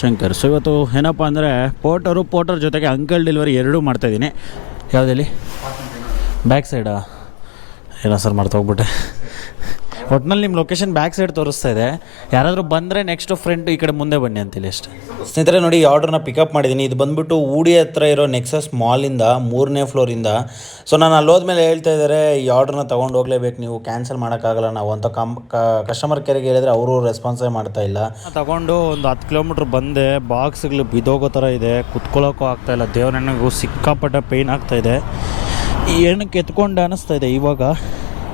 Shankar. So ಇವತ್ತು ಏನಪ್ಪ ಅಂದರೆ ಪೋಟರು ಪೋಟರ್ ಜೊತೆಗೆ ಅಂಕಲ್ ಡೆಲಿವರಿ ಎರಡೂ ಮಾಡ್ತಾಯಿದ್ದೀನಿ ಯಾವುದಲ್ಲಿ ಬ್ಯಾಕ್ ಸೈಡಾ ಏನೋ ಸರ್ ಮಾಡ್ತಾ ಹೋಗ್ಬಿಟ್ಟೆ? ಒಟ್ನಲ್ಲಿ ನಿಮ್ಮ ಲೊಕೇಶನ್ ಬ್ಯಾಕ್ ಸೈಡ್ ತೋರಿಸ್ತಾ ಇದೆ. ಯಾರಾದರೂ ಬಂದರೆ ನೆಕ್ಸ್ಟ್ ಫ್ರೆಂಡ್ ಈ ಕಡೆ ಮುಂದೆ ಬನ್ನಿ ಅಂತಿಲ್ಲ ಅಷ್ಟೇ. ಸ್ನೇಹಿತರೆ ನೋಡಿ ಈ ಆರ್ಡ್ರನ್ನ ಪಿಕಪ್ ಮಾಡಿದ್ದೀನಿ. ಇದು ಬಂದ್ಬಿಟ್ಟು ಊಡಿ ಹತ್ರ ಇರೋ ನೆಕ್ಸಸ್ ಮಾಲಿಂದ ಮೂರನೇ ಫ್ಲೋರಿಂದ ಸೊ ನಾನು ಅಲ್ಲೋದ ಮೇಲೆ ಹೇಳ್ತಾ ಇದ್ದಾರೆ ಈ ಆರ್ಡ್ರನ್ನ ತೊಗೊಂಡು ಹೋಗ್ಲೇಬೇಕು ನೀವು ಕ್ಯಾನ್ಸಲ್ ಮಾಡೋಕ್ಕಾಗಲ್ಲ ನಾವು ಅಂತ. ಕಮ್ ಕಸ್ಟಮರ್ ಕೇರಿಗೆ ಹೇಳಿದ್ರೆ ಅವರು ರೆಸ್ಪಾನ್ಸೇ ಮಾಡ್ತಾ ಇಲ್ಲ. ತಗೊಂಡು ಒಂದು ಹತ್ತು ಕಿಲೋಮೀಟ್ರ್ ಬಂದೆ. ಬಾಕ್ಸ್ಗಳು ಬಿದ್ದೋಗೋ ಥರ ಇದೆ. ಕುತ್ಕೊಳ್ಳೋಕ್ಕೂ ಆಗ್ತಾ ಇಲ್ಲ. ದೇವ್ರಣ್ಣಗೂ ಸಿಕ್ಕಾಪಟ್ಟೆ ಪೇಯ್ನ್ ಆಗ್ತಾ ಇದೆ. ಏನಕ್ಕೆ ಎತ್ಕೊಂಡು ಅನ್ನಿಸ್ತಾ ಇದೆ ಇವಾಗ?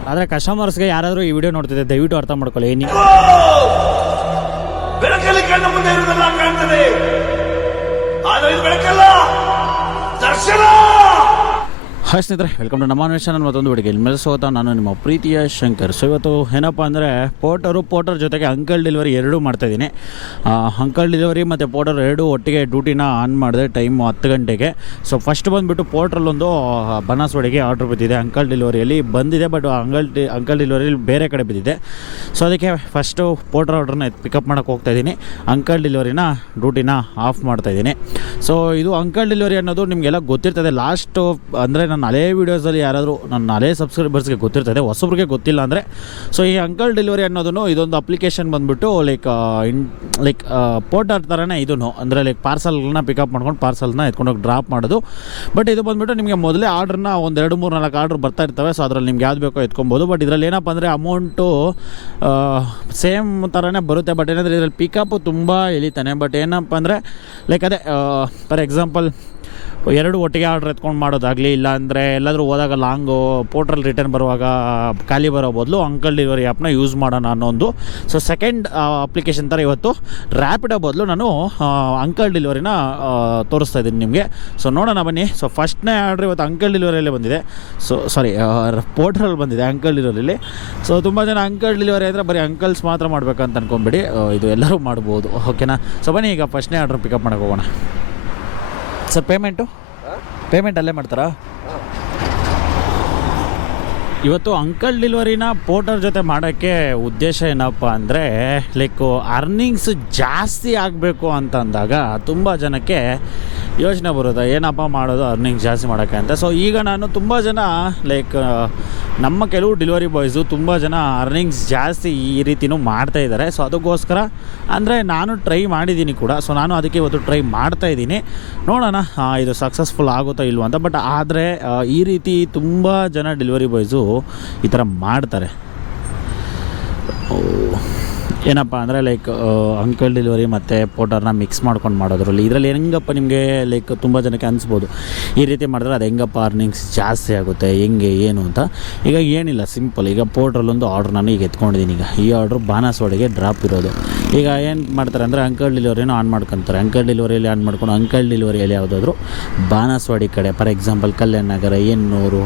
ಆದರೆ ಕಸ್ಟಮರ್ಸ್ಗೆ ಯಾರಾದರೂ ಈ ವಿಡಿಯೋ ನೋಡ್ತಿದ್ದೆ ದಯವಿಟ್ಟು ಅರ್ಥ ಮಾಡ್ಕೊಳ್ಳಿ. ನೀವು ಬೆಳಕಲ್ಲಿ ಕಣ್ಣು ಮುಂದೆ ಇರುವುದೆಲ್ಲ ಕಾಣ್ತದೆ. ಆದರೆ ಇದು ಬೆಳಕಲ್ಲ, ದರ್ಶನ! ಹಾಯ್ ಸ್ನೇಹಿತರೆ ವೆಲ್ಕಮ್ ಟು ನಮ್ಮ ಚಾನಲ್ ಮತ್ತೊಂದು ವಿಡಿಯೋಗೆ ಇಲ್ಲಿ ಸೋತ ನಾನು ನಿಮ್ಮ ಪ್ರೀತಿಯ ಶಂಕರ್. ಸೊ ಇವತ್ತು ಏನಪ್ಪ ಅಂದರೆ ಪೋಟರು ಪೋಟರ್ ಜೊತೆಗೆ ಅಂಕಲ್ ಡೆಲಿವರಿ ಎರಡೂ ಮಾಡ್ತಾಯಿದ್ದೀನಿ ಅಂಕಲ್ ಡೆಲಿವರಿ ಮತ್ತು ಪೋಟರ್ ಎರಡೂ ಒಟ್ಟಿಗೆ ಡ್ಯೂಟಿನ ಆನ್ ಮಾಡಿದೆ ಟೈಮ್ ಹತ್ತು ಗಂಟೆಗೆ. ಸೊ ಫಸ್ಟ್ ಬಂದುಬಿಟ್ಟು ಪೋಟ್ರಲ್ಲೊಂದು ಬನಾಸ್ವಾಡಿಗೆ ಆರ್ಡ್ರ್ ಬಿದ್ದಿದೆ. ಅಂಕಲ್ ಡೆಲಿವರಿಯಲ್ಲಿ ಬಂದಿದೆ ಬಟ್ ಅಂಕಲ್ ಡಿ ಅಂಕಲ್ ಡೆಲಿವರಿಯಲ್ಲಿ ಬೇರೆ ಕಡೆ ಬಿದ್ದಿದೆ. ಸೊ ಅದಕ್ಕೆ ಫಸ್ಟು ಪೋಟ್ರ್ ಆರ್ಡ್ರನ್ನ ಪಿಕಪ್ ಮಾಡೋಕ್ಕೆ ಹೋಗ್ತಾ ಇದ್ದೀನಿ. ಅಂಕಲ್ ಡೆಲಿವರಿನ ಡ್ಯೂಟಿನ ಆಫ್ ಮಾಡ್ತಾ ಇದ್ದೀನಿ. ಸೊ ಇದು ಅಂಕಲ್ ಡೆಲಿವರಿ ಅನ್ನೋದು ನಿಮಗೆಲ್ಲ ಗೊತ್ತಿರ್ತದೆ. ಲಾಸ್ಟು ಅಂದರೆ ನನ್ನ ವೀಡಿಯೋಸಲ್ಲಿ ಯಾರಾದರೂ ನನ್ನ ಹಳೇ ಸಬ್ಸ್ಕ್ರೈಬರ್ಸ್ಗೆ ಗೊತ್ತಿರ್ತದೆ, ಹೊಸಬ್ರಿಗೆ ಗೊತ್ತಿಲ್ಲ ಅಂದರೆ ಸೊ ಈ ಅಂಕಲ್ ಡೆಲಿವರಿ ಅನ್ನೋದನ್ನು ಇದೊಂದು ಅಪ್ಲಿಕೇಶನ್ ಬಂದುಬಿಟ್ಟು ಲೈಕ್ ಇನ್ ಲೈಕ್ ಪೋರ್ಟರ್ ಥರನೇ ಇದನ್ನು, ಅಂದರೆ ಲೈಕ್ ಪಾರ್ಸಲ್ನ ಪಿಕಪ್ ಮಾಡ್ಕೊಂಡು ಪಾರ್ಸಲ್ನ ಎತ್ಕೊಂಡೋಗಿ ಡ್ರಾಪ್ ಮಾಡೋದು. ಬಟ್ ಇದು ಬಂದುಬಿಟ್ಟು ನಿಮಗೆ ಮೊದಲೇ ಆರ್ಡ್ರನ್ನ ಒಂದು ಎರಡು, ಮೂರು, ನಾಲ್ಕು ಆರ್ಡ್ರ್ ಬರ್ತಾ ಇರ್ತವೆ ಸೊ ಅದರಲ್ಲಿ ನಿಮ್ಗೆ ಯಾವ್ದು ಬೇಕೋ ಎತ್ಕೊಬೋದು. ಬಟ್ ಇದರಲ್ಲಿ ಏನಪ್ಪ ಅಂದರೆ ಅಮೌಂಟು ಸೇಮ್ ಥರನೇ ಬರುತ್ತೆ. ಬಟ್ ಏನಂದರೆ ಇದರಲ್ಲಿ ಪಿಕಪ್ಪು ತುಂಬ ಎಳಿತಾನೆ. ಬಟ್ ಏನಪ್ಪ ಅಂದರೆ ಲೈಕ್ ಅದೇ ಫಾರ್ ಎಕ್ಸಾಂಪಲ್ ಎರಡು ಒಟ್ಟಿಗೆ ಆರ್ಡ್ರ್ ಎತ್ಕೊಂಡು ಮಾಡೋದಾಗಲಿ ಇಲ್ಲ ಅಂದರೆ ಎಲ್ಲಾದರೂ ಹೋದಾಗ ಲಾಂಗು ಪೋರ್ಟ್ರಲ್ ರಿಟರ್ನ್ ಬರುವಾಗ, ಖಾಲಿ ಬರೋ ಬದಲು ಅಂಕಲ್ ಡೆಲಿವರಿ ಆ್ಯಪ್ನ ಯೂಸ್ ಮಾಡೋಣ ಅನ್ನೋ ಒಂದು ಸೊ ಸೆಕೆಂಡ್ ಅಪ್ಲಿಕೇಶನ್ ಥರ ಇವತ್ತು ರ್ಯಾಪಿಡೋ ಬದಲು ನಾನು ಅಂಕಲ್ ಡೆಲಿವರಿನ ತೋರಿಸ್ತಾ ಇದ್ದೀನಿ ನಿಮಗೆ. ಸೊ ನೋಡೋಣ ಬನ್ನಿ. ಸೊ ಫಸ್ಟ್ನೇ ಆರ್ಡ್ರ್ ಇವತ್ತು ಅಂಕಲ್ ಡೆಲಿವರಿಯಲ್ಲೇ ಬಂದಿದೆ. ಸೊ ಸಾರಿ ಪೋರ್ಟ್ರಲ್ಲಿ ಬಂದಿದೆ ಅಂಕಲ್ ಡಿಲಿವರಿಲಿ ಸೊ ತುಂಬ ಜನ ಅಂಕಲ್ ಡೆಲಿವರಿ ಆದರೆ ಬರೀ ಅಂಕಲ್ಸ್ ಮಾತ್ರ ಮಾಡಬೇಕಂತ ಅನ್ಕೊಂಬಿಡಿ. ಇದು ಎಲ್ಲರೂ ಮಾಡ್ಬೋದು. ಓಕೆನಾ ಸೊ ಬನ್ನಿ ಈಗ ಫಸ್ಟ್ನೇ ಆರ್ಡ್ರ್ ಪಿಕಪ್ ಮಾಡೋಕೆ ಹೋಗೋಣ. ಸರ್ ಪೇಮೆಂಟು ಪೇಮೆಂಟ್ ಅಲ್ಲೇ ಮಾಡ್ತಾರಾ? ಇವತ್ತು ಅಂಕಲ್ ಡಿಲಿವರಿನ ಪೋರ್ಟರ್ ಜೊತೆ ಮಾಡೋಕ್ಕೆ ಉದ್ದೇಶ ಏನಪ್ಪ ಅಂದರೆ ಲೈಕ್ ಅರ್ನಿಂಗ್ಸ್ ಜಾಸ್ತಿ ಆಗಬೇಕು ಅಂತ ಅಂದಾಗ ತುಂಬ ಜನಕ್ಕೆ ಯೋಚನೆ ಬರುತ್ತೆ ಏನಪ್ಪ ಮಾಡೋದು ಅರ್ನಿಂಗ್ ಜಾಸ್ತಿ ಮಾಡೋಕ್ಕೆ ಅಂತ. ಸೊ ಈಗ ನಾನು ತುಂಬ ಜನ ಲೈಕ್ ನಮ್ಮ ಕೆಲವು ಡೆಲಿವರಿ ಬಾಯ್ಸು ತುಂಬ ಜನ ಅರ್ನಿಂಗ್ಸ್ ಜಾಸ್ತಿ ಈ ರೀತಿನೂ ಮಾಡ್ತಾ ಇದ್ದಾರೆ. ಸೊ ಅದಕ್ಕೋಸ್ಕರ ಅಂದರೆ ನಾನು ಟ್ರೈ ಮಾಡಿದ್ದೀನಿ ಕೂಡ. ಸೊ ನಾನು ಅದಕ್ಕೆ ಇವತ್ತು ಟ್ರೈ ಮಾಡ್ತಾ ಇದ್ದೀನಿ. ನೋಡೋಣ ಇದು ಸಕ್ಸಸ್ಫುಲ್ ಆಗುತ್ತೋ ಇಲ್ವೋ ಅಂತ. ಬಟ್ ಆದರೆ ಈ ರೀತಿ ತುಂಬ ಜನ ಡೆಲಿವರಿ ಬಾಯ್ಸು ಈ ಥರ ಮಾಡ್ತಾರೆ. ಓ, ಏನಪ್ಪ ಅಂದರೆ ಲೈಕ್ ಅಂಕಲ್ ಡೆಲಿವರಿ ಮತ್ತು ಪೋಟರ್ನ ಮಿಕ್ಸ್ ಮಾಡ್ಕೊಂಡು ಮಾಡೋದ್ರಲ್ಲಿ. ಇದರಲ್ಲಿ ಹೆಂಗಪ್ಪ ನಿಮಗೆ ಲೈಕ್ ತುಂಬ ಜನಕ್ಕೆ ಅನಿಸ್ಬೋದು. ಈ ರೀತಿ ಮಾಡಿದ್ರೆ ಅದು ಹೆಂಗಪ್ಪ ಅರ್ನಿಂಗ್ಸ್ ಜಾಸ್ತಿ ಆಗುತ್ತೆ, ಹೆಂಗೆ, ಏನು ಅಂತ. ಈಗ ಏನಿಲ್ಲ ಸಿಂಪಲ್ ಈಗ ಪೋಟ್ರಲ್ಲೊಂದು ಆರ್ಡ್ರ್ ನಾನು ಈಗ ಎತ್ಕೊಂಡಿದ್ದೀನಿ. ಈಗ ಈ ಆರ್ಡ್ರು ಬಾನಸ್ವಾಡಿಗೆ ಡ್ರಾಪ್ ಇರೋದು. ಈಗ ಏನು ಮಾಡ್ತಾರೆ ಅಂದರೆ ಅಂಕಲ್ ಡೆಲಿವರಿನೂ ಆನ್ ಮಾಡ್ಕೊತಾರೆ. ಅಂಕಲ್ ಡೆಲಿವರಿಯಲ್ಲಿ ಆನ್ ಮಾಡ್ಕೊಂಡು ಅಂಕಲ್ ಡೆಲಿವರಿಯಲ್ಲಿ ಯಾವುದಾದ್ರೂ ಬಾನಸ್ವಾಡಿ ಕಡೆ ಫಾರ್ ಎಕ್ಸಾಂಪಲ್ ಕಲ್ಯಾಣ ನಗರ ಎನ್ನೂರು,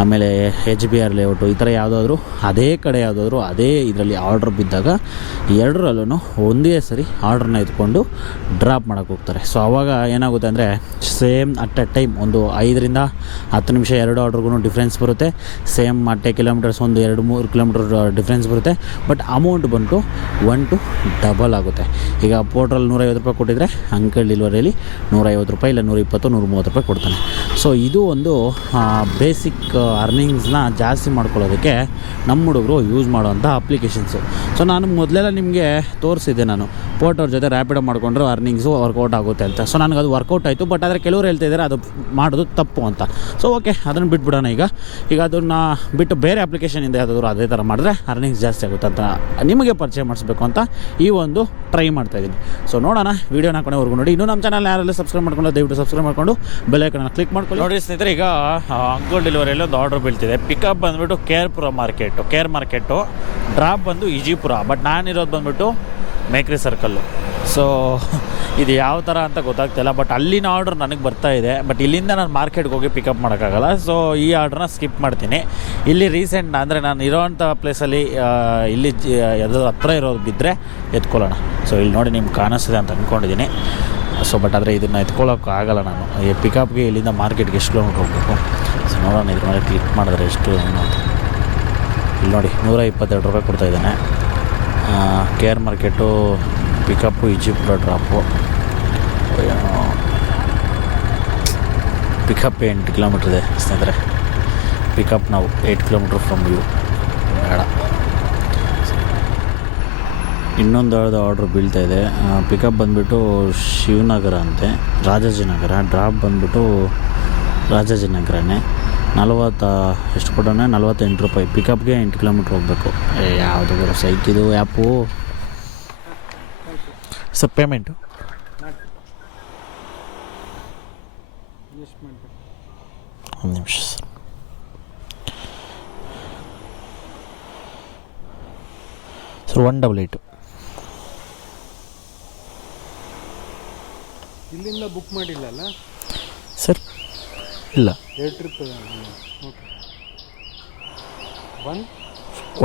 ಆಮೇಲೆ ಎಚ್ ಬಿ ಆರ್ ಲೇಔಟು ಈ ಥರ ಯಾವುದಾದ್ರೂ, ಅದೇ ಕಡೆ ಯಾವುದಾದ್ರೂ ಅದೇ ಇದರಲ್ಲಿ ಆರ್ಡ್ರ್ ಬಿದ್ದಾಗ ಎರಡರಲ್ಲೂ ಒಂದೇ ಸರಿ ಆರ್ಡ್ರನ್ನ ಎತ್ಕೊಂಡು ಡ್ರಾಪ್ ಮಾಡೋಕ್ಕೆ ಹೋಗ್ತಾರೆ. ಸೊ ಆವಾಗ ಏನಾಗುತ್ತೆ ಅಂದರೆ ಸೇಮ್ ಅಟ್ ಅ ಟೈಮ್ ಒಂದು ಐದರಿಂದ ಹತ್ತು ನಿಮಿಷ ಎರಡು ಆರ್ಡ್ರಿಗೂ ಡಿಫ್ರೆನ್ಸ್ ಬರುತ್ತೆ. ಸೇಮ್ ಅಟ್ಟೆ ಕಿಲೋಮೀಟರ್ಸ್ ಒಂದು ಎರಡು ಮೂರು ಕಿಲೋಮೀಟರ್ ಡಿಫ್ರೆನ್ಸ್ ಬರುತ್ತೆ. ಬಟ್ ಅಮೌಂಟ್ ಬಂತು ಒನ್ ಟು ಡಬಲ್ ಆಗುತ್ತೆ. ಈಗ ಪೋರ್ಟ್ರಲ್ಲಿ ನೂರೈವತ್ತು ರೂಪಾಯಿ ಕೊಟ್ಟಿದ್ರೆ ಅಂಕಲ್ ಡಿಲಿವರಿಯಲ್ಲಿ ನೂರೈವತ್ತು ರೂಪಾಯಿ ಇಲ್ಲ ನೂರ ಇಪ್ಪತ್ತು ನೂರ ಮೂವತ್ತು ರೂಪಾಯಿ ಕೊಡ್ತಾನೆ. ಸೊ ಇದು ಒಂದು ಬೇಸಿಕ್ ಅರ್ನಿಂಗ್ಸ್ನ ಜಾಸ್ತಿ ಮಾಡ್ಕೊಳ್ಳೋದಕ್ಕೆ ನಮ್ಮ ಹುಡುಗರು ಯೂಸ್ ಮಾಡುವಂಥ ಅಪ್ಲಿಕೇಶನ್ಸು ಸೊ ನಾನು ಮೊದಲೆಲ್ಲ ನಿಮಗೆ ತೋರಿಸಿದ್ದೆ ನಾನು. ಪೋರ್ಟವ್ರ ಜೊತೆ ರ್ಯಾಪಿಡೋ ಮಾಡಿಕೊಂಡ್ರೆ ಅರ್ನಿಂಗ್ಸು ವರ್ಕೌಟ್ ಆಗುತ್ತೆ ಅಂತ. ಸೊ ನನಗೆ ಅದು ವರ್ಕೌಟ್ ಆಯಿತು ಬಟ್ ಆದರೆ ಕೆಲವರು ಹೇಳ್ತಾ ಇದ್ದಾರೆ ಅದು ಮಾಡೋದು ತಪ್ಪು ಅಂತ. ಸೊ ಓಕೆ ಅದನ್ನು ಬಿಟ್ಬಿಡೋಣ ಈಗ. ಈಗ ಅದನ್ನು ಬಿಟ್ಟು ಬೇರೆ ಅಪ್ಲಿಕೇಶನಿಂದ ಯಾವುದಾದ್ರು ಅದೇ ಥರ ಮಾಡಿದ್ರೆ ಅರ್ನಿಂಗ್ಸ್ ಜಾಸ್ತಿ ಆಗುತ್ತೆ ಅಂತ ನಿಮಗೆ ಪರಿಚಯ ಮಾಡಿಸ್ಬೇಕು ಅಂತ ಈ ಒಂದು ಟ್ರೈ ಮಾಡ್ತಾ ಇದ್ದೀನಿ ಸೊ ನೋಡೋಣ, ವೀಡಿಯೋನ ಕೊನೆವರೆಗೂ ನೋಡಿ. ಇನ್ನೂ ನಮ್ಮ ಚಾನಲ್ ಯಾರೆಲ್ಲ ಸಬ್ಸ್ಕ್ರೈಬ್ ಮಾಡ್ಕೊಂಡು ದಯವಿಟ್ಟು ಸಬ್ಸ್ಕ್ರೈಬ್ ಮಾಡ್ಕೊಂಡು ಕಣ ಕ್ಲಿಕ್ ಮಾಡ್ಕೊಳ್ಳಿ. ನೋಡಿ ಸ್ನೇಹಿತರೆ, ಈಗ ಅಂಕೋಲ್ ಡೆಲಿವರಿಯಲ್ಲಿ ಒಂದು ಆರ್ಡರ್ ಬೀಳ್ತಿದೆ. ಪಿಕಪ್ ಬಂದುಬಿಟ್ಟು KR Pura market KR market drop ಬಂದು ಇಜಿಪುರ ಬಟ್ ನಾನಿರೋದು ಬಂದುಬಿಟ್ಟು ಮೇಕ್ರಿ ಸರ್ಕಲ್ಲು. ಸೊ ಇದು ಯಾವ ಥರ ಅಂತ ಗೊತ್ತಾಗ್ತಿಲ್ಲ ಬಟ್ ಅಲ್ಲಿನ ಆರ್ಡ್ರ್ ನನಗೆ ಬರ್ತಾ ಇದೆ. ಬಟ್ ಇಲ್ಲಿಂದ ನಾನು ಮಾರ್ಕೆಟ್ಗೆ ಹೋಗಿ ಪಿಕಪ್ ಮಾಡೋಕ್ಕಾಗಲ್ಲ. ಸೊ ಈ ಆರ್ಡ್ರನ್ನ ಸ್ಕಿಪ್ ಮಾಡ್ತೀನಿ. ಇಲ್ಲಿ ರೀಸೆಂಟ್ ಅಂದರೆ ನಾನು ಇರೋವಂಥ ಪ್ಲೇಸಲ್ಲಿ ಇಲ್ಲಿ ಯಾವ್ದಾದ್ರು ಹತ್ರ ಇರೋದು ಬಿದ್ದರೆ ಎತ್ಕೊಳ್ಳೋಣ. ಸೊ ಇಲ್ಲಿ ನೋಡಿ ನಿಮ್ಗೆ ಕಾಣಿಸ್ತಿದೆ ಅಂತ ಅಂದ್ಕೊಂಡಿದ್ದೀನಿ ಸೊ ಬಟ್ ಆದರೆ ಇದನ್ನು ಎತ್ಕೊಳ್ಳೋಕೆ ಆಗಲ್ಲ ನಾನು. ಈ ಪಿಕಪ್ಗೆ ಇಲ್ಲಿಂದ ಮಾರ್ಕೆಟ್ಗೆ ಎಷ್ಟು ಕಿಲೋಮೀಟ್ರ್ ಹೋಗಬೇಕು? ಸೊ ನೋಡೋಣ ಇದ್ರ ಮೇಲೆ ಕ್ಲಿಕ್ ಮಾಡಿದ್ರೆ ಎಷ್ಟು ಏನು ಇಲ್ಲಿ ನೋಡಿ ನೂರ ಇಪ್ಪತ್ತೆರಡು ರೂಪಾಯಿ ಕೊಡ್ತಾ ಇದ್ದಾನೆ. KR market pickup Egypt drop pickup ಎಂಟು ಕಿಲೋಮೀಟ್ರ್ ಇದೆ, ಸ್ನೇಹಿತರೆ. ಪಿಕಪ್ ನಾವು ಏಯ್ಟ್ ಕಿಲೋಮೀಟ್ರ್ ಫ್ರಮ್ ಯು ಬೇಡ. ಇನ್ನೊಂದು ಯಾವ್ದು ಆರ್ಡ್ರ್ ಬೀಳ್ತಾ ಇದೆ. ಪಿಕಪ್ ಬಂದುಬಿಟ್ಟು ಶಿವನಗರ ಅಂತೆ. ರಾಜಾಜಿನಗರ. ಡ್ರಾಪ್ ಬಂದುಬಿಟ್ಟು ರಾಜಾಜಿನಗರನೇ. ನಲವತ್ತ ಎಷ್ಟು ಕೊಡೋಣ? ನಲವತ್ತೆಂಟು ರೂಪಾಯಿ. ಪಿಕಪ್ಗೆ ಎಂಟು ಕಿಲೋಮೀಟ್ರ್ ಹೋಗಬೇಕು. ಯಾವುದು ಬರೋ ಸೈಕಿದು ಆ್ಯಪು ಸರ್ ಪೇಮೆಂಟು ಒಂದು ನಿಮಿಷ sir. Sir one double eight ಇಲ್ಲಿಂದ ಬುಕ್ ಮಾಡಿಲ್ಲಲ್ಲ? ಸರ್ ಇಲ್ಲ.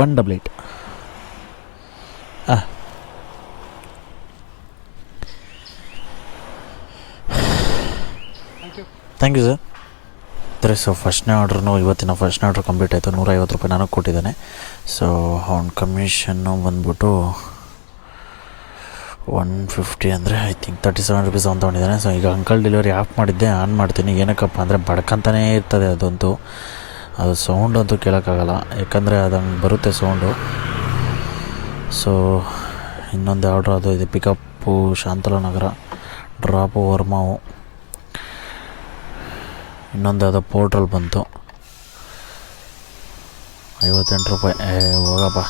ಒನ್ ಡಬಲ್ ಏಯ್ಟ್ ಹಾಂ ಥ್ಯಾಂಕ್ ಯು ಸರ್ ಅಂದರೆ ಸೊ ಫಸ್ಟ್ನೇ ಆರ್ಡ್ರೂ ಇವತ್ತಿನ ಫಸ್ಟ್ನೇ ಆರ್ಡ್ರ್ ಕಂಪ್ಲೀಟ್ ಆಯಿತು. ನೂರೈವತ್ತು ರೂಪಾಯಿ ನಾನು ಕೊಟ್ಟಿದ್ದೇನೆ. ಸೊ ಅವ್ನ ಕಮಿಷನ್ನು ಬಂದ್ಬಿಟ್ಟು ಒನ್ ಫಿಫ್ಟಿ ಅಂದರೆ I think thirty seven rupees ಅಂತ ತೊಗೊಂಡಿದ್ದಾನೆ. ಸೊ ಈಗ ಅಂಕಲ್ ಡೆಲಿವರಿ ಆಫ್ ಮಾಡಿದ್ದೆ ಆನ್ ಮಾಡ್ತೀನಿ. ಏನಕ್ಕಪ್ಪ ಅಂದರೆ, ಬಡ್ಕಂತಾನೇ ಇರ್ತದೆ ಅದಂತೂ. ಅದು ಸೌಂಡ್ ಅಂತೂ ಕೇಳೋಕ್ಕಾಗಲ್ಲ. ಯಾಕಂದರೆ ಅದು ಹಂಗೆ ಬರುತ್ತೆ ಸೌಂಡು ಸೊ ಇನ್ನೊಂದು ಆರ್ಡ್ರ್ ಅದು ಇದೆ, ಪಿಕಪ್ಪು ಶಾಂತಲ ನಗರ ಡ್ರಾಪು ವರ್ಮಾವು. ಇನ್ನೊಂದು ಯಾವುದೋ ಪೋರ್ಟಲ್ ಬಂತು. ಐವತ್ತೆಂಟು ರೂಪಾಯಿ. ಹೋಗಪ್ಪ.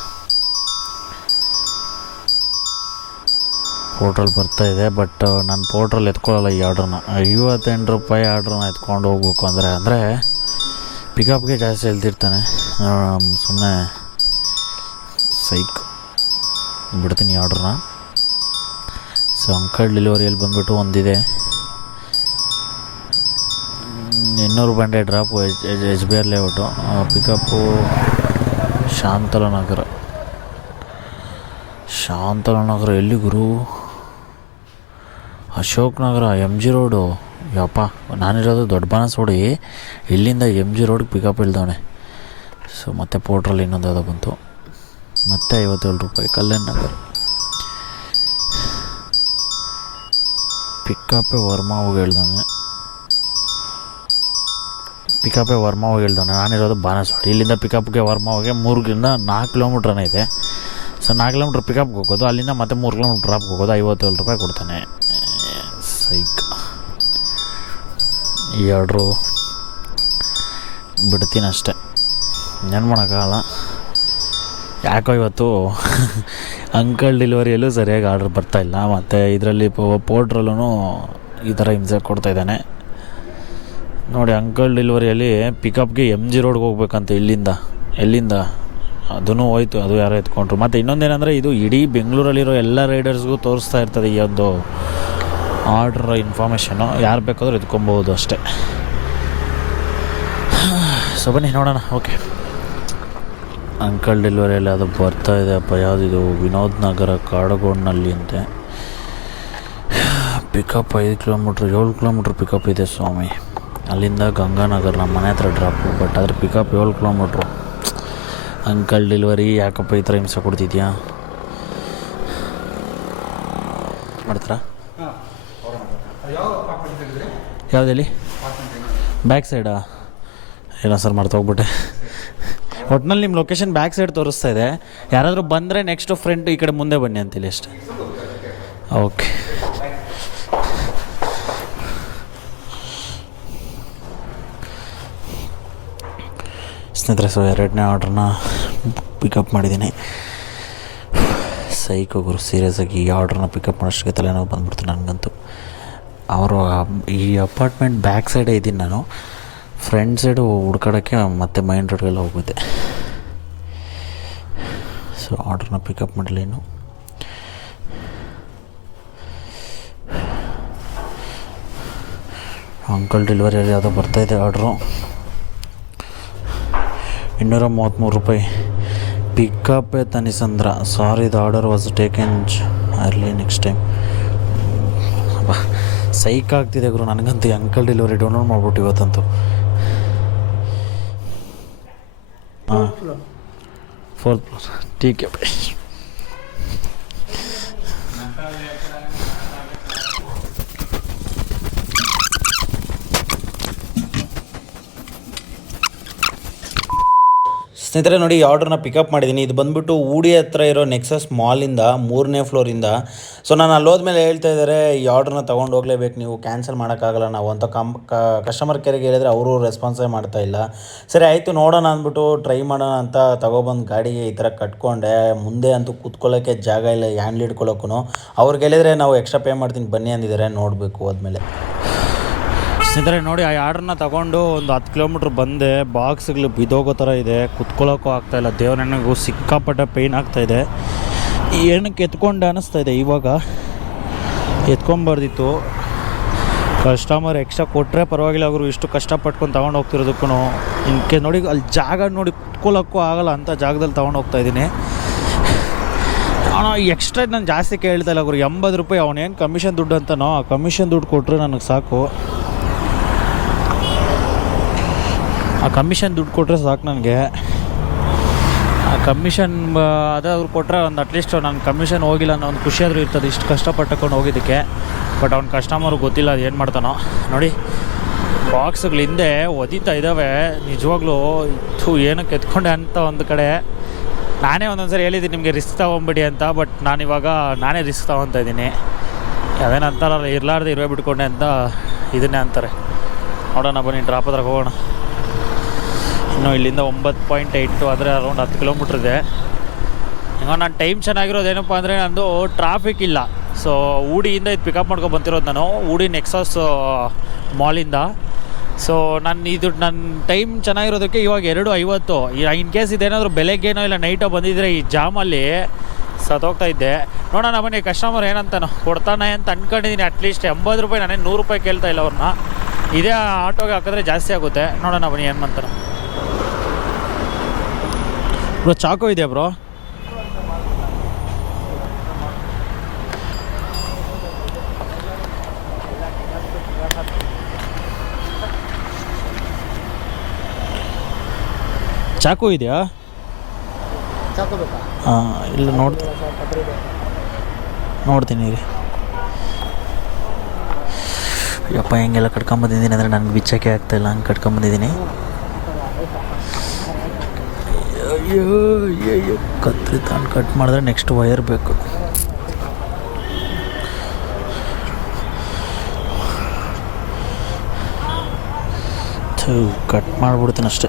ಪೋರ್ಟ್ರಲ್ ಬರ್ತಾ ಇದೆ ಬಟ್ ನಾನು ಪೋರ್ಟ್ರಲ್ ಎತ್ಕೊಳ್ಳಲ್ಲ ಈ ಆರ್ಡ್ರನ್ನ ಐವತ್ತೆಂಟು ರೂಪಾಯಿ ಆರ್ಡ್ರನ್ನ ಎತ್ಕೊಂಡು ಹೋಗ್ಬೇಕು ಅಂದರೆ ಅಂದರೆ ಪಿಕಪ್ಗೆ ಜಾಸ್ತಿ ಹೇಳ್ತಿರ್ತಾನೆ. ಸುಮ್ಮನೆ ಸೈಕ್ ಬಿಡ್ತೀನಿ ಆರ್ಡ್ರನ್ನ ಸೊ ಅಂಕಲ್ ಡೆಲಿವರಿಯಲ್ಲಿ ಬಂದುಬಿಟ್ಟು ಒಂದಿದೆ. ಇನ್ನೂರು ಬಂಡೆ drop H H B R layout pickup Shantalanagar. Shantalanagar Shantala Nagar ಎಲ್ಲಿ ಗುರು? Ashok Nagar M G road. ಯಪ್ಪ, ನಾನಿರೋದು ದೊಡ್ಡ ಬಾನಸೋಡಿ ಇಲ್ಲಿಂದ ಎಂ ಜಿ ರೋಡ್ಗೆ ಪಿಕಪ್ ಇಳ್ದವನೆ ಸೊ ಮತ್ತೆ ಪೋರ್ಟ್ರಲ್ಲಿ ಇನ್ನೊಂದು ಯಾವುದೋ ಬಂತು. ಮತ್ತೆ ಐವತ್ತೇಳು ರೂಪಾಯಿ ಕಲ್ಯಾಣ ನಗರ. ಪಿಕಪ್ಪೆ ವರ್ಮ ಹೋಗಿ ಹೇಳ್ದವನೆ. ಪಿಕಪ್ಪೇ ವರ್ಮ ಹೋಗಿ ಹೇಳ್ದವನೆ. ನಾನಿರೋದು ಬಾನಸವಾಡಿ ಇಲ್ಲಿಂದ ಪಿಕಪ್ಗೆ ವರ್ಮ ಹೋಗಿ ಮೂರರಿಂದ ನಾಲ್ಕು ಕಿಲೋಮೀಟ್ರನೇ ಇದೆ. ಸೊ ನಾಲ್ಕು ಕಿಲೋಮೀಟ್ರ್ ಪಿಕಪ್ಗೆ ಹೋಗೋದು. ಅಲ್ಲಿಂದ ಮತ್ತೆ ಮೂರು ಕಿಲೋಮೀಟ್ರ್ ಡ್ರಾಪ್ಗೆ ಹೋಗೋದು. ಐವತ್ತೇಳು ರೂಪಾಯಿ ಕೊಡ್ತಾನೆ. ಸೈಕ್. ಈ ಆರ್ಡ್ರು ಬಿಡ್ತೀನಿ ಅಷ್ಟೆ. ಏನು ಮಾಡೋಕ್ಕಾಗಲ್ಲ. ಯಾಕೋ ಇವತ್ತು ಅಂಕಲ್ ಡೆಲಿವರಿಯಲ್ಲೂ ಸರಿಯಾಗಿ ಆರ್ಡ್ರ್ ಬರ್ತಾಯಿಲ್ಲ ಮತ್ತು ಇದರಲ್ಲಿ ಪೋರ್ಟ್ರಲ್ಲೂ ಈ ಥರ ಹಿಂಸೆ ಕೊಡ್ತಾಯಿದ್ದಾನೆ ನೋಡಿ, ಅಂಕಲ್ ಡೆಲಿವರಿಯಲ್ಲಿ ಪಿಕಪ್ಗೆ ಎಂ ಜಿ ರೋಡ್ಗೆ ಹೋಗ್ಬೇಕಂತ ಇಲ್ಲಿಂದ. ಎಲ್ಲಿಂದ? ಅದೂ ಹೋಯ್ತು, ಅದು ಯಾರೋ ಎತ್ಕೊಂಡ್ರು. ಮತ್ತು ಇನ್ನೊಂದೇನೆಂದರೆ ಇದು ಇಡೀ ಬೆಂಗಳೂರಲ್ಲಿರೋ ಎಲ್ಲ ರೈಡರ್ಸ್ಗೂ ತೋರಿಸ್ತಾ ಇರ್ತದೆ ಈ ಒಂದು ಆರ್ಡ್ರ್ ಇನ್ಫಾರ್ಮೇಷನ್ನು ಯಾರು ಬೇಕಾದರೂ ಎತ್ಕೊಬೋದು ಅಷ್ಟೇ. ಸೊ ಬನ್ನಿ, ನೋಡೋಣ. ಓಕೆ. ಅಂಕಲ್ ಡೆಲಿವರಿಯಲ್ಲಿ ಅದು ಬರ್ತಾ ಇದೆ. ಅಪ್ಪ ಯಾವುದಿದು ವಿನೋದ್ ನಗರ, ಕಾಡುಗೋಡ್ನಲ್ಲಿ ಅಂತೆ. ಪಿಕಪ್ ಐದು ಕಿಲೋಮೀಟ್ರ್, ಏಳು ಕಿಲೋಮೀಟ್ರ್ ಪಿಕಪ್ ಇದೆ ಸ್ವಾಮಿ. ಅಲ್ಲಿಂದ ಗಂಗಾನಗರ್ ನಮ್ಮ ಮನೆ ಹತ್ರ ಡ್ರಾಪ್ ಬಟ್ ಅದ್ರ ಪಿಕಪ್ ಏಳು ಕಿಲೋಮೀಟ್ರು. ಅಂಕಲ್ ಡೆಲಿವರಿ, ಯಾಕಪ್ಪ ಈ ಥರ ಹಿಂಸೆ ಕೊಡ್ತಿದ್ಯಾ? ಮಾಡ್ತಾರಾ? ಯಾವುದಲ್ಲಿ? ಬ್ಯಾಕ್ ಸೈಡಾ ಇಲ್ಲ ಸರ್ ಮಾಡ್ತಾ ಹೋಗ್ಬಿಟ್ಟೆ. ಒಟ್ನಲ್ಲಿ ನಿಮ್ಮ ಲೊಕೇಶನ್ ಬ್ಯಾಕ್ ಸೈಡ್ ತೋರಿಸ್ತಾ ಇದೆ. ಯಾರಾದರೂ ಬಂದರೆ ನೆಕ್ಸ್ಟು ಫ್ರೆಂಡ್ ಈ ಕಡೆ ಮುಂದೆ ಬನ್ನಿ ಅಂತೇಳಿ ಅಷ್ಟೇ. ಓಕೆ ಸ್ನೇಹಿತರೆ ಸೊ ಎರಡನೇ ಆರ್ಡ್ರನ್ನ ಪಿಕಪ್ ಮಾಡಿದ್ದೀನಿ. ಸೈಕೋ ಗುರು ಸೀರಿಯಸ್ ಆಗಿ ಈ ಆರ್ಡ್ರನ್ನ ಪಿಕಪ್ ಮಾಡೋಷ್ಟಕ್ಕೆ ತಲೆನೋವು ಬಂದ್ಬಿಡ್ತು ನನಗಂತೂ. ಅವರು ಈ ಅಪಾರ್ಟ್ಮೆಂಟ್ ಬ್ಯಾಕ್ ಸೈಡೇ ಇದ್ದೀನಿ ನಾನು. ಫ್ರಂಟ್ ಸೈಡು ಹುಡ್ಕಾಡೋಕ್ಕೆ ಮತ್ತೆ ಮೈನ್ ರೋಡ್ಗೆಲ್ಲ ಹೋಗುತ್ತೆ ಸೊ ಆರ್ಡ್ರನ್ನ ಪಿಕಪ್ ಮಾಡಲಿ ಇನ್ನು. ಅಂಕಲ್ ಡೆಲಿವರಿಯಲ್ಲಿ ಯಾವುದೋ ಬರ್ತಾಯಿದೆ ಆರ್ಡ್ರು ಇನ್ನೂರ ಮೂವತ್ತ್ಮೂರು ರೂಪಾಯಿ. Pickup Thanisandra. Sorry the order was taken early next time psych ಆಗ್ತಿದೆ ಗುರು. ನನಗಂತೂ ಅಂಕಲ್ ಡೆಲಿವರಿ ಡೌನ್ಲೋಡ್ ಮಾಡ್ಬಿಟ್ಟು ಇವತ್ತಂತೂ. ಹಾಂ ಫೋರ್ತ್ ಫ್ಲೋರ್ ಟೀಕೆ ಸ್ನೇಹಿತರೆ, ನೋಡಿ, ಈ ಆರ್ಡ್ರನ್ನ ಪಿಕಪ್ ಮಾಡಿದ್ದೀನಿ. ಇದು ಬಂದ್ಬಿಟ್ಟು ಊಡಿ ಹತ್ರ ಇರೋ ನೆಕ್ಸಸ್ ಮಾಲಿಂದ ಮೂರನೇ ಫ್ಲೋರಿಂದ ಸೊ ನಾನು ಅಲ್ಲಿ ಮೇಲೆ ಹೇಳ್ತಾ ಇದ್ದಾರೆ, ಈ ಆರ್ಡ್ರನ್ನ ತೊಗೊಂಡು ಹೋಗಲೇಬೇಕು, ನೀವು ಕ್ಯಾನ್ಸಲ್ ಮಾಡೋಕ್ಕಾಗಲ್ಲ ನಾವು ಅಂತ. ಕಮ್ ಕಸ್ಟಮರ್ ಕೇರಿಗೆ ಹೇಳಿದ್ರೆ ಅವರು ರೆಸ್ಪಾನ್ಸೇ ಮಾಡ್ತಾ ಇಲ್ಲ. ಸರಿ, ಆಯಿತು, ನೋಡೋಣ ಅಂದ್ಬಿಟ್ಟು ಟ್ರೈ ಮಾಡೋಣ ಅಂತ ತೊಗೊಬಂದು ಗಾಡಿಗೆ ಈ ಥರ ಕಟ್ಕೊಂಡೆ. ಮುಂದೆ ಅಂತೂ ಕೂತ್ಕೊಳ್ಳೋಕ್ಕೆ ಜಾಗ ಇಲ್ಲ ಹ್ಯಾಂಡ್ಲ್ ಇಟ್ಕೊಳ್ಳೋಕ್ಕೂ ಅವ್ರಿಗೆ ಹೇಳಿದರೆ, ನಾವು ಎಕ್ಸ್ಟ್ರಾ ಪೇ ಮಾಡ್ತೀನಿ, ಬನ್ನಿ ಅಂದಿದ್ದಾರೆ, ನೋಡಬೇಕು ಹೋದ್ಮೇಲೆ. ಸ್ನೇಹಿತರೆ, ನೋಡಿ, ಆ ಆರ್ಡ್ರನ್ನ ತಗೊಂಡು ಒಂದು ಹತ್ತು ಕಿಲೋಮೀಟ್ರ್ ಬಂದೆ, ಬಾಕ್ಸ್ಗಳು ಬಿದ್ದೋಗೋ ಥರ ಇದೆ, ಕುತ್ಕೊಳ್ಳೋಕ್ಕೂ ಆಗ್ತಾಯಿಲ್ಲ ದೇವ್ರಣ್ಣಗೂ ಸಿಕ್ಕಾಪಟ್ಟೆ ಪೇಯ್ನ್ ಆಗ್ತಾಯಿದೆ ಏನಕ್ಕೆ ಎತ್ಕೊಂಡು ಅನ್ನಿಸ್ತಾ ಇದೆ ಇವಾಗ. ಎತ್ಕೊಂಬಾರ್ದಿತ್ತು. ಕಸ್ಟಮರ್ ಎಕ್ಸ್ಟ್ರಾ ಕೊಟ್ಟರೆ ಪರವಾಗಿಲ್ಲ, ಅವರು ಇಷ್ಟು ಕಷ್ಟಪಟ್ಕೊಂಡು ತೊಗೊಂಡು ಹೋಗ್ತಿರೋದಕ್ಕೂ ಇನ್ಕೆ ನೋಡಿ, ಅಲ್ಲಿ ಜಾಗ ನೋಡಿ, ಕುತ್ಕೊಳ್ಳೋಕ್ಕೂ ಆಗಲ್ಲ, ಅಂಥ ಜಾಗದಲ್ಲಿ ತೊಗೊಂಡು ಹೋಗ್ತಾ ಇದ್ದೀನಿ. ಅವನು ಎಕ್ಸ್ಟ್ರಾ ನಾನು ಜಾಸ್ತಿ ಕೇಳ್ತಾ ಇಲ್ಲ ಗುರು, ಎಂಬತ್ತು ರೂಪಾಯಿ ಅವನೇನು ಕಮಿಷನ್ ದುಡ್ಡು ಅಂತನೋ, ಆ ಕಮಿಷನ್ ದುಡ್ಡು ಕೊಟ್ಟರೆ ನನಗೆ ಸಾಕು. ಆ ಕಮಿಷನ್ ದುಡ್ಡು ಕೊಟ್ಟರೆ ಸಾಕು ನನಗೆ. ಆ ಕಮಿಷನ್ ಅದೇ ಅವ್ರು ಕೊಟ್ಟರೆ ಒಂದು ಅಟ್ಲೀಸ್ಟ್ ನಾನು ಕಮಿಷನ್ ಹೋಗಿಲ್ಲ ಅನ್ನೋ ಒಂದು ಖುಷಿಯಾದರೂ ಇರ್ತದೆ. ಇಷ್ಟು ಕಷ್ಟಪಟ್ಟಕೊಂಡು ಹೋಗಿದ್ದಕ್ಕೆ. ಬಟ್ ಅವ್ನ ಕಸ್ಟಮರ್ ಗೊತ್ತಿಲ್ಲ ಅದು ಏನು ಮಾಡ್ತಾನೋ. ನೋಡಿ ಬಾಕ್ಸ್ಗಳು ಹಿಂದೆ ಒದಿತಾ ಇದ್ದಾವೆ ನಿಜವಾಗ್ಲೂ ಥೂ ಏನಕ್ಕೆ ಎತ್ಕೊಂಡೆ ಅಂತ ಒಂದು ಕಡೆ. ನಾನೇ ಒಂದೊಂದು ಸರಿ ಹೇಳಿದ್ದೀನಿ, ನಿಮಗೆ ರಿಸ್ಕ್ ತೊಗೊಂಬಿಡಿ ಅಂತ. ಬಟ್ ನಾನು ಇವಾಗ ನಾನೇ ರಿಸ್ಕ್ ತೊಗೊತಾ ಇದ್ದೀನಿ. ಅದೇನು ಅಂತಾರಲ್ಲ, ಇರಲಾರ್ದೆ ಇರುವೆ ಬಿಟ್ಕೊಂಡೆ ಅಂತ ಇದನ್ನೇ ಅಂತಾರೆ. ನೋಡೋಣ ಬನ್ನಿ ಡ್ರಾಪ್ ಹತ್ರ ಹೋಗೋಣ. ಇನ್ನು ಇಲ್ಲಿಂದ ಒಂಬತ್ತು ಪಾಯಿಂಟ್ ಏಯ್ಟು ಆದರೆ ಅರೌಂಡ್ ಹತ್ತು ಕಿಲೋಮೀಟ್ರ್ ಇದೆ. ಇವಾಗ ನಾನು ಟೈಮ್ ಚೆನ್ನಾಗಿರೋದು ಏನಪ್ಪ ಅಂದರೆ ನಂದು ಟ್ರಾಫಿಕ್ ಇಲ್ಲ. ಸೊ ಊಡಿಯಿಂದ ಇದು ಪಿಕಪ್ ಮಾಡ್ಕೊಂಡು ಬಂತಿರೋದು ನಾನು. ಊಡಿ ನೆಕ್ಸಾಸ್ ಮಾಲಿಂದ ಸೊ ನಾನು ಇದು ನನ್ನ ಟೈಮ್ ಚೆನ್ನಾಗಿರೋದಕ್ಕೆ ಇವಾಗ ಎರಡು ಐವತ್ತು. ಇನ್ ಕೇಸ್ ಇದೇನಾದರೂ ಬೆಳಗ್ಗೆನೋ ಇಲ್ಲ ನೈಟೋ ಬಂದಿದ್ದರೆ ಈ ಜಾಮಲ್ಲಿ ಸತ್ತೋಗ್ತಾ ಇದ್ದೆ. ನೋಡೋಣ ಮನೆ ಕಸ್ಟಮರ್ ಏನಂತಾನೋ. ಕೊಡ್ತಾನೆ ಅಂತ ಅನ್ಕೊಂಡಿದ್ದೀನಿ ಅಟ್ಲೀಸ್ಟ್ ಎಂಬತ್ತು ರೂಪಾಯಿ ನಾನೇನು ನೂರು ರೂಪಾಯಿ ಕೇಳ್ತಾ ಇಲ್ಲ ಅವ್ರನ್ನ. ಇದೇ ಆಟೋಗೆ ಹಾಕಿದ್ರೆ ಜಾಸ್ತಿ ಆಗುತ್ತೆ. ನೋಡೋಣ ಬನ್ನಿ ಏನು ಮಾಡ್ತಾನೆ. ಬ್ರೋ ಚಾಕು ಇದೆಯಾ ಬ್ರೋ ಚಾಕು ಇದೆಯಾ? ಹಾಂ ಇಲ್ಲ ನೋಡ್ತೀನಿ. ನೋಡ್ತೀನಿ ರೀ ಯಪ್ಪ ಹೆಂಗೆಲ್ಲ ಕಟ್ಕೊಂಬಂದಿದ್ದೀನಿ ಅಂದರೆ ನನಗೆ ಬಿಚ್ಚಕ್ಕೆ ಆಗ್ತಾಯಿಲ್ಲ ಹಂಗೆ ಕಟ್ಕೊಂಬಂದಿದ್ದೀನಿ ಅಯ್ಯೋ ಅಯ್ಯೋ ಕತ್ರಿ ತಾನು ಕಟ್ ಮಾಡಿದ್ರೆ ನೆಕ್ಸ್ಟ್ ವಯರ್ ಬೇಕು. ಕಟ್ ಮಾಡಿಬಿಡ್ತೀನಿ ಅಷ್ಟೆ.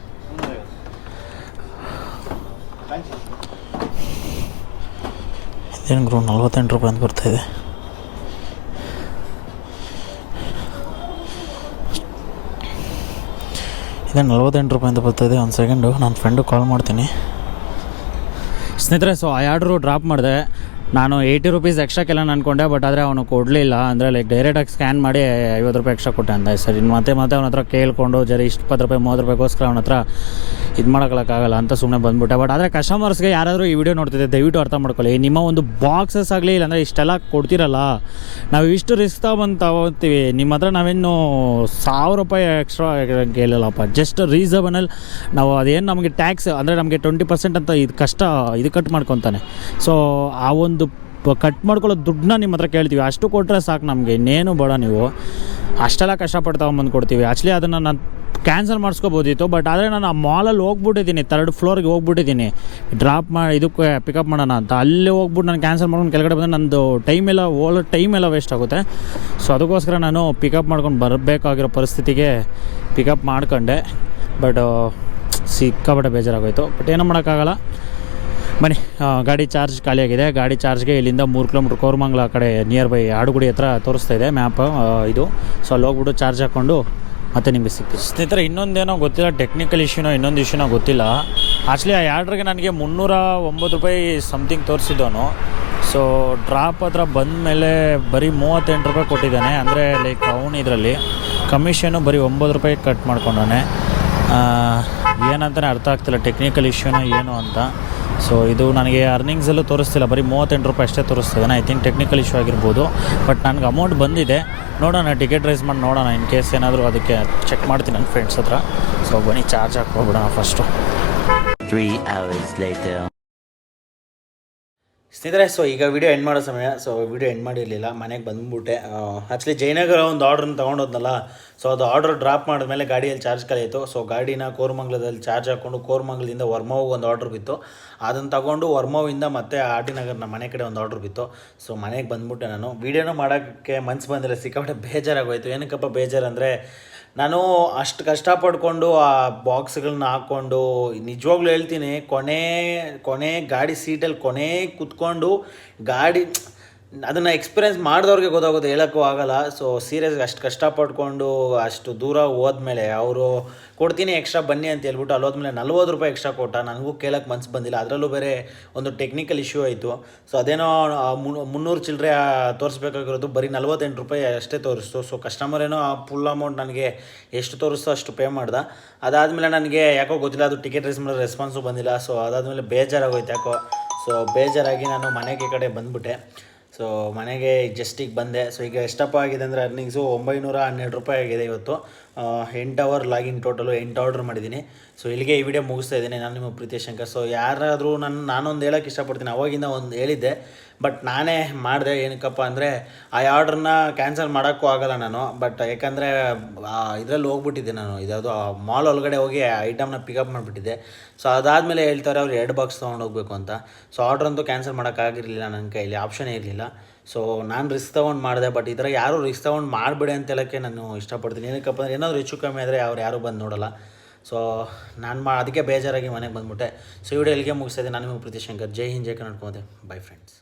ಇದೇನು ಗ್ರೋ, ನಲ್ವತ್ತೆಂಟು ರೂಪಾಯಿ ಅಂತ ಬರ್ತಾಯಿದೆ ಇದೇ. ನಲ್ವತ್ತೆಂಟು ರೂಪಾಯಿ ಅಂತ ಬರ್ತಾಯಿದೆ ಒಂದು ಸೆಕೆಂಡು ನನ್ನ ಫ್ರೆಂಡು ಕಾಲ್ ಮಾಡ್ತೀನಿ. ಸ್ನೇಹಿತರೆ ಸೊ ಆ ಆರ್ಡ್ರು ಡ್ರಾಪ್ ಮಾಡಿದೆ. ನಾನು ಏಯ್ಟಿ ರುಪೀಸ್ ಎಕ್ಸ್ಟ್ರಾ ಕೆಲ ಅನ್ಕೊಂಡೆ ಬಟ್ ಆದರೆ ಅವನು ಕೊಡಲಿಲ್ಲ. ಅಂದರೆ ಲೈಕ್ ಡೈರೆಕ್ಟಾಗಿ ಸ್ಕ್ಯಾನ್ ಮಾಡಿ ಐವತ್ತು ರೂಪಾಯಿ ಎಕ್ಸ್ಟ್ರಾ ಕೊಟ್ಟೆ ಅಂದ. ಸರಿ ಇನ್ನು ಮತ್ತೆ ಮತ್ತೆ ಅವನ ಹತ್ರ ಕೇಳ್ಕೊಂಡು, ಜರಿ, ಇಷ್ಟು ಇಪ್ಪತ್ತು ರೂಪಾಯಿ, ಮೂವತ್ತು ರೂಪಾಯಿಗೋಸ್ಕರ ಅವನ ಹತ್ರ ಇದು ಮಾಡೋಕ್ಕಾಗಲ್ಲ ಅಂತ ಸುಮ್ಮನೆ ಬಂದ್ಬಿಟ್ಟೆ. ಬಟ್ ಆದರೆ ಕಸ್ಟಮರ್ಸ್ಗೆ ಯಾರಾದರೂ ಈ ವಿಡಿಯೋ ನೋಡ್ತಿದ್ದೆ ದಯವಿಟ್ಟು ಅರ್ಥ ಮಾಡ್ಕೊಳ್ಳಿ. ನಿಮ್ಮ ಒಂದು ಬಾಕ್ಸಸ್ ಆಗಲಿ, ಇಲ್ಲಾಂದರೆ ಇಷ್ಟೆಲ್ಲ ಕೊಡ್ತಿರಲ್ಲ. ನಾವು ಇಷ್ಟು ರಿಸ್ಕ್ ತಗೊಂಡು ತಗೋತೀವಿ. ನಿಮ್ಮ ಹತ್ರ ನಾವೇನು ಸಾವಿರ ರೂಪಾಯಿ ಎಕ್ಸ್ಟ್ರಾ ಕೇಳಲ್ಲಪ್ಪ ಜಸ್ಟ್ ರೀಸನಲ್ ನಾವು ಅದೇನು ನಮಗೆ ಟ್ಯಾಕ್ಸ್ ಅಂದರೆ ನಮಗೆ ಟ್ವೆಂಟಿ ಪರ್ಸೆಂಟ್ ಅಂತ ಇದು ಕಷ್ಟ, ಇದು ಕಟ್ ಮಾಡ್ಕೊತಾನೆ. ಸೊ ಆ ಒಂದು ಕಟ್ ಮಾಡ್ಕೊಳ್ಳೋ ದುಡ್ಡನ್ನ ನಿಮ್ಮ ಹತ್ರ ಕೇಳ್ತೀವಿ. ಅಷ್ಟು ಕೊಟ್ಟರೆ ಸಾಕು ನಮಗೆ. ಇನ್ನೇನು ಬೇಡ ನೀವು. ಅಷ್ಟೆಲ್ಲ ಕಷ್ಟಪಟ್ಟು ತೊಗೊಂಬಂದು ಕೊಡ್ತೀವಿ. ಆ್ಯಕ್ಚುಲಿ ಅದನ್ನು ನಾನು ಕ್ಯಾನ್ಸಲ್ ಮಾಡಿಸ್ಕೋಬೋದಿತ್ತು ಬಟ್ ಆದರೆ ನಾನು ಆ ಮಾಲಲ್ಲಿ ಹೋಗ್ಬಿಟ್ಟಿದ್ದೀನಿ. ತರ್ಡ್ ಫ್ಲೋರ್ಗೆ ಹೋಗ್ಬಿಟ್ಟಿದ್ದೀನಿ. ಡ್ರಾಪ್ ಮಾಡಿ ಇದಕ್ಕೆ ಪಿಕಪ್ ಮಾಡೋಣ ಅಂತ. ಅಲ್ಲಿ ಹೋಗ್ಬಿಟ್ಟು ನಾನು ಕ್ಯಾನ್ಸಲ್ ಮಾಡ್ಕೊಂಡು ಕೆಳಗಡೆ ಬಂದರೆ ನಂದು ಟೈಮ್ ಎಲ್ಲ ಓಲೋ ಟೈಮ್ ಎಲ್ಲ ವೇಸ್ಟ್ ಆಗುತ್ತೆ. ಸೊ ಅದಕ್ಕೋಸ್ಕರ ನಾನು ಪಿಕಪ್ ಮಾಡ್ಕೊಂಡು ಬರಬೇಕಾಗಿರೋ ಪರಿಸ್ಥಿತಿಗೆ ಪಿಕಪ್ ಮಾಡ್ಕೊಂಡೆ. ಬಟ್ ಸಿಕ್ಕಾಪಟ್ಟೆ ಬೇಜಾರಾಗೋಯಿತು. ಬಟ್ ಏನೂ ಮಾಡೋಕ್ಕಾಗಲ್ಲ. ಬನ್ನಿ ಗಾಡಿ ಚಾರ್ಜ್ ಖಾಲಿಯಾಗಿದೆ. ಗಾಡಿ ಚಾರ್ಜ್ಗೆ ಇಲ್ಲಿಂದ ಮೂರು ಕಿಲೋಮೀಟ್ರ್ ಕೋರಮಂಗ್ಲ ಕಡೆ ನಿಯರ್ ಬೈ ಆಡುಗುಡಿ ಹತ್ರ ತೋರಿಸ್ತಾ ಇದೆ ಮ್ಯಾಪ್ ಇದು. ಸೊ ಅಲ್ಲಿ ಹೋಗ್ಬಿಟ್ಟು ಚಾರ್ಜ್ ಹಾಕ್ಕೊಂಡು ಮತ್ತೆ ನಿಮಗೆ ಸಿಗ್ತೀವಿ. ಸ್ನೇಹಿತರೆ, ಇನ್ನೊಂದೇನೋ ಗೊತ್ತಿಲ್ಲ ಟೆಕ್ನಿಕಲ್ ಇಶ್ಯೂನೋ ಇನ್ನೊಂದು ಇಶ್ಯೂನೋ ಗೊತ್ತಿಲ್ಲ. ಆ್ಯಕ್ಚುಲಿ ಆ ಆರ್ಡ್ರಿಗೆ ನನಗೆ ಮುನ್ನೂರ ಒಂಬತ್ತು ರೂಪಾಯಿ ಸಮಥಿಂಗ್ ತೋರಿಸಿದ್ದವನು. ಸೊ ಡ್ರಾಪ್ ಹತ್ರ ಬಂದ ಮೇಲೆ ಬರೀ ಮೂವತ್ತೆಂಟು ರೂಪಾಯಿ ಕೊಟ್ಟಿದ್ದಾನೆ. ಅಂದರೆ ಲೈಕ್ ಅವನು ಇದರಲ್ಲಿ ಕಮಿಷನು ಬರೀ ಒಂಬತ್ತು ರೂಪಾಯಿ ಕಟ್ ಮಾಡ್ಕೊಂಡಾನೆ ಏನಂತಲೇ ಅರ್ಥ ಆಗ್ತಿಲ್ಲ ಟೆಕ್ನಿಕಲ್ ಇಶ್ಯೂನ ಏನು ಅಂತ. ಸೊ ಇದು ನನಗೆ ಅರ್ನಿಂಗ್ಸಲ್ಲೂ ತೋರಿಸ್ತಿಲ್ಲ. ಬರೀ ಮೂವತ್ತೆಂಟು ರೂಪಾಯಿ ಅಷ್ಟೇ ತೋರಿಸ್ತಿದ್ದಾನೆ ಐ ಥಿಂಕ್ ಟೆಕ್ನಿಕಲ್ ಇಶ್ಯೂ ಆಗಿರ್ಬೋದು. ಬಟ್ ನನಗೆ ಅಮೌಂಟ್ ಬಂದಿದೆ. ನೋಡೋಣ ಟಿಕೆಟ್ ರೈಸ್ ಮಾಡಿ ನೋಡೋಣ. ಇನ್ ಕೇಸ್ ಏನಾದರೂ ಅದಕ್ಕೆ ಚೆಕ್ ಮಾಡ್ತೀನಿ ನನ್ನ ಫ್ರೆಂಡ್ಸ್ ಹತ್ರ. ಸೊ ಬನ್ನಿ ಚಾರ್ಜ್ ಹಾಕ್ಕೊಬಿಡೋಣ ಫಸ್ಟು. ಸ್ನೇಹಿತರೆ ಸೊ ಈಗ ವಿಡಿಯೋ ಎಂಡ್ ಮಾಡೋ ಸಮಯ. ಸೊ ವಿಡಿಯೋ ಎಂಡ್ ಮಾಡಿರಲಿಲ್ಲ. ಮನೆಗೆ ಬಂದ್ಬಿಟ್ಟೆ. ಆ್ಯಕ್ಚುಲಿ ಜಯನಗರ ಒಂದು ಆರ್ಡ್ರನ್ನ ತೊಗೊಂಡೋದ್ನಲ್ಲ ಸೊ ಅದು ಆರ್ಡರ್ ಡ್ರಾಪ್ ಮಾಡಿದ್ಮೇಲೆ ಗಾಡಿಯಲ್ಲಿ ಚಾರ್ಜ್ ಕಲಿಯಿತು ಸೊ ಗಾಡಿನ ಕೋರಮಂಗಲದಲ್ಲಿ ಚಾರ್ಜ್ ಹಾಕ್ಕೊಂಡು ಕೋರಮಂಗಲದಿಂದ ವರ್ಮಾವಿಗೆ ಒಂದು ಆರ್ಡ್ರ್ ಬಿತ್ತು. ಅದನ್ನು ತಗೊಂಡು ವರ್ಮೋವಿಂದ ಮತ್ತೆ ಆರ್ ಟಿ ನಗರ್ ನಮ್ಮ ಮನೆ ಕಡೆ ಒಂದು ಆರ್ಡ್ರ್ ಬಿತ್ತು. ಸೊ ಮನೆಗೆ ಬಂದ್ಬಿಟ್ಟೆ ನಾನು. ವೀಡಿಯೋನೂ ಮಾಡೋಕ್ಕೆ ಮನ್ಸು ಬಂದರೆ ಸಿಕ್ಕಾಪಟ್ಟೆ ಬೇಜಾರಾಗೋಯಿತು. ಏನಕ್ಕಪ್ಪ ಬೇಜಾರು ಅಂದರೆ ನಾನು ಅಷ್ಟು ಕಷ್ಟಪಡ್ಕೊಂಡು ಆ ಬಾಕ್ಸ್ಗಳನ್ನ ಹಾಕ್ಕೊಂಡು ನಿಜವಾಗ್ಲೂ ಹೇಳ್ತೀನಿ, ಕೊನೆ ಕೊನೆ ಗಾಡಿ ಸೀಟಲ್ಲಿ ಕೊನೆ ಕುತ್ಕೊಂಡು ಗಾಡಿ ಅದನ್ನು ಎಕ್ಸ್ಪೀರಿಯೆನ್ಸ್ ಮಾಡಿದವ್ರಿಗೆ ಗೊತ್ತಾಗೋದು, ಹೇಳೋಕ್ಕೂ ಆಗಲ್ಲ. ಸೊ ಸೀರಿಯಸ್ ಅಷ್ಟು ಕಷ್ಟಪಟ್ಕೊಂಡು ಅಷ್ಟು ದೂರ ಹೋದ್ಮೇಲೆ ಅವರು ಕೊಡ್ತೀನಿ ಎಕ್ಸ್ಟ್ರಾ ಬನ್ನಿ ಅಂತ ಹೇಳ್ಬಿಟ್ಟು ಅಲ್ಲಿ ಹೋದ್ಮೇಲೆ ನಲ್ವತ್ತು ರೂಪಾಯಿ ಎಕ್ಸ್ಟ್ರಾ ಕೊಟ್ಟ. ನನಗೂ ಕೇಳೋಕ್ಕೆ ಮನ್ಸು ಬಂದಿಲ್ಲ. ಅದರಲ್ಲೂ ಬೇರೆ ಒಂದು ಟೆಕ್ನಿಕಲ್ ಇಶ್ಯೂ ಆಯಿತು. ಸೊ ಅದೇನೋ ಮುನ್ನೂರು ಚಿಲ್ಲರೆ ತೋರಿಸ್ಬೇಕಾಗಿರೋದು ಬರೀ ನಲ್ವತ್ತೆಂಟು ರೂಪಾಯಿ ಅಷ್ಟೇ ತೋರಿಸ್ತು. ಸೊ ಕಸ್ಟಮರ್ ಏನೋ, ಆ ಫುಲ್ ಅಮೌಂಟ್ ನನಗೆ ಎಷ್ಟು ತೋರಿಸ್ತೋ ಅಷ್ಟು ಪೇ ಮಾಡ್ದೆ. ಅದಾದಮೇಲೆ ನನಗೆ ಯಾಕೋ ಗೊತ್ತಿಲ್ಲ, ಅದು ಟಿಕೆಟ್ ರೇಸ್ ಮಾಡೋ ರೆಸ್ಪಾನ್ಸು ಬಂದಿಲ್ಲ. ಸೊ ಅದಾದಮೇಲೆ ಬೇಜಾರಾಗೋಯ್ತು ಯಾಕೋ. ಸೊ ಬೇಜಾರಾಗಿ ನಾನು ಮನೆಗೆ ಕಡೆ ಬಂದುಬಿಟ್ಟೆ. ಸೊ ಮನೆಗೆ ಜಸ್ಟಿಗೆ ಬಂದೆ. ಸೊ ಈಗ ಎಷ್ಟಪ್ಪ ಆಗಿದೆ ಅಂದರೆ ಅರ್ನಿಂಗ್ಸು ಒಂಬೈನೂರ ಹನ್ನೆರಡು ರೂಪಾಯಿ ಆಗಿದೆ ಇವತ್ತು. ಆ, ಎಂಟು ಅವರ್ ಲಾಗಿನ್ ಟೋಟಲು ಎಂಟು ಆರ್ಡ್ರ್ ಮಾಡಿದ್ದೀನಿ. ಸೊ ಇಲ್ಲಿಗೆ ಈ ವಿಡಿಯೋ ಮುಗಿಸ್ತಾ ಇದ್ದೀನಿ. ನಾನು ನಿಮ್ಮ ಪ್ರೀತಿ ಶಂಕರ್. ಸೊ ಯಾರಾದರೂ ನನ್ನ, ನಾನೊಂದು ಹೇಳೋಕ್ಕೆ ಇಷ್ಟಪಡ್ತೀನಿ. ಅವಾಗಿಂದ ಒಂದು ಹೇಳಿದ್ದೆ. ಬಟ್ ನಾನೇ ಮಾಡಿದೆ. ಏನಕ್ಕಪ್ಪ ಅಂದರೆ, ಆ ಆರ್ಡ್ರನ್ನ ಕ್ಯಾನ್ಸಲ್ ಮಾಡೋಕ್ಕೂ ಆಗಲ್ಲ ನಾನು. ಬಟ್ ಯಾಕಂದರೆ ಇದರಲ್ಲಿ ಹೋಗ್ಬಿಟ್ಟಿದ್ದೆ ನಾನು. ಇದ್ಯಾವುದೋ ಮಾಲ್ ಒಳಗಡೆ ಹೋಗಿ ಐಟಮ್ನ ಪಿಕಪ್ ಮಾಡಿಬಿಟ್ಟಿದ್ದೆ. ಸೊ ಅದಾದಮೇಲೆ ಹೇಳ್ತಾರೆ, ಅವ್ರು ಎರಡು ಬಾಕ್ಸ್ ತೊಗೊಂಡು ಹೋಗ್ಬೇಕು ಅಂತ. ಸೊ ಆರ್ಡ್ರ್ ಅಂತೂ ಕ್ಯಾನ್ಸಲ್ ಮಾಡೋಕ್ಕಾಗಿರಲಿಲ್ಲ ನನ್ನ ಕೈಲಿ. ಆಪ್ಷನೇ ಇರಲಿಲ್ಲ. ಸೊ ನಾನು ರಿಸ್ಕ್ ತೊಗೊಂಡು ಮಾಡಿದೆ. ಬಟ್ ಈ ಥರ ಯಾರು ರಿಸ್ಕ್ ತೊಗೊಂಡು ಮಾಡಿಬಿಡಿ ಅಂತ ಹೇಳೋಕ್ಕೆ ನಾನು ಇಷ್ಟಪಡ್ತೀನಿ. ಏನಕ್ಕಪ್ಪ ಅಂದರೆ, ಏನಾದರೂ ಹೆಚ್ಚು ಕಮ್ಮಿ ಆದರೆ ಅವ್ರು ಯಾರೂ ಬಂದು ನೋಡಲ್ಲ. ಸೊ ನಾನು ಮಾ ಅದಕ್ಕೆ ಬೇಜಾರಾಗಿ ಮನೆಗೆ ಬಂದ್ಬಿಟ್ಟೆ. ಸೊ ವಿಡಿಯೋ ಇಲ್ಲಿಗೆ ಮುಗಿಸ್ತಾ ನಾನು ನಿಮಗೆ Preethi Shankar. Jai Hind, Jai Kannada bye friends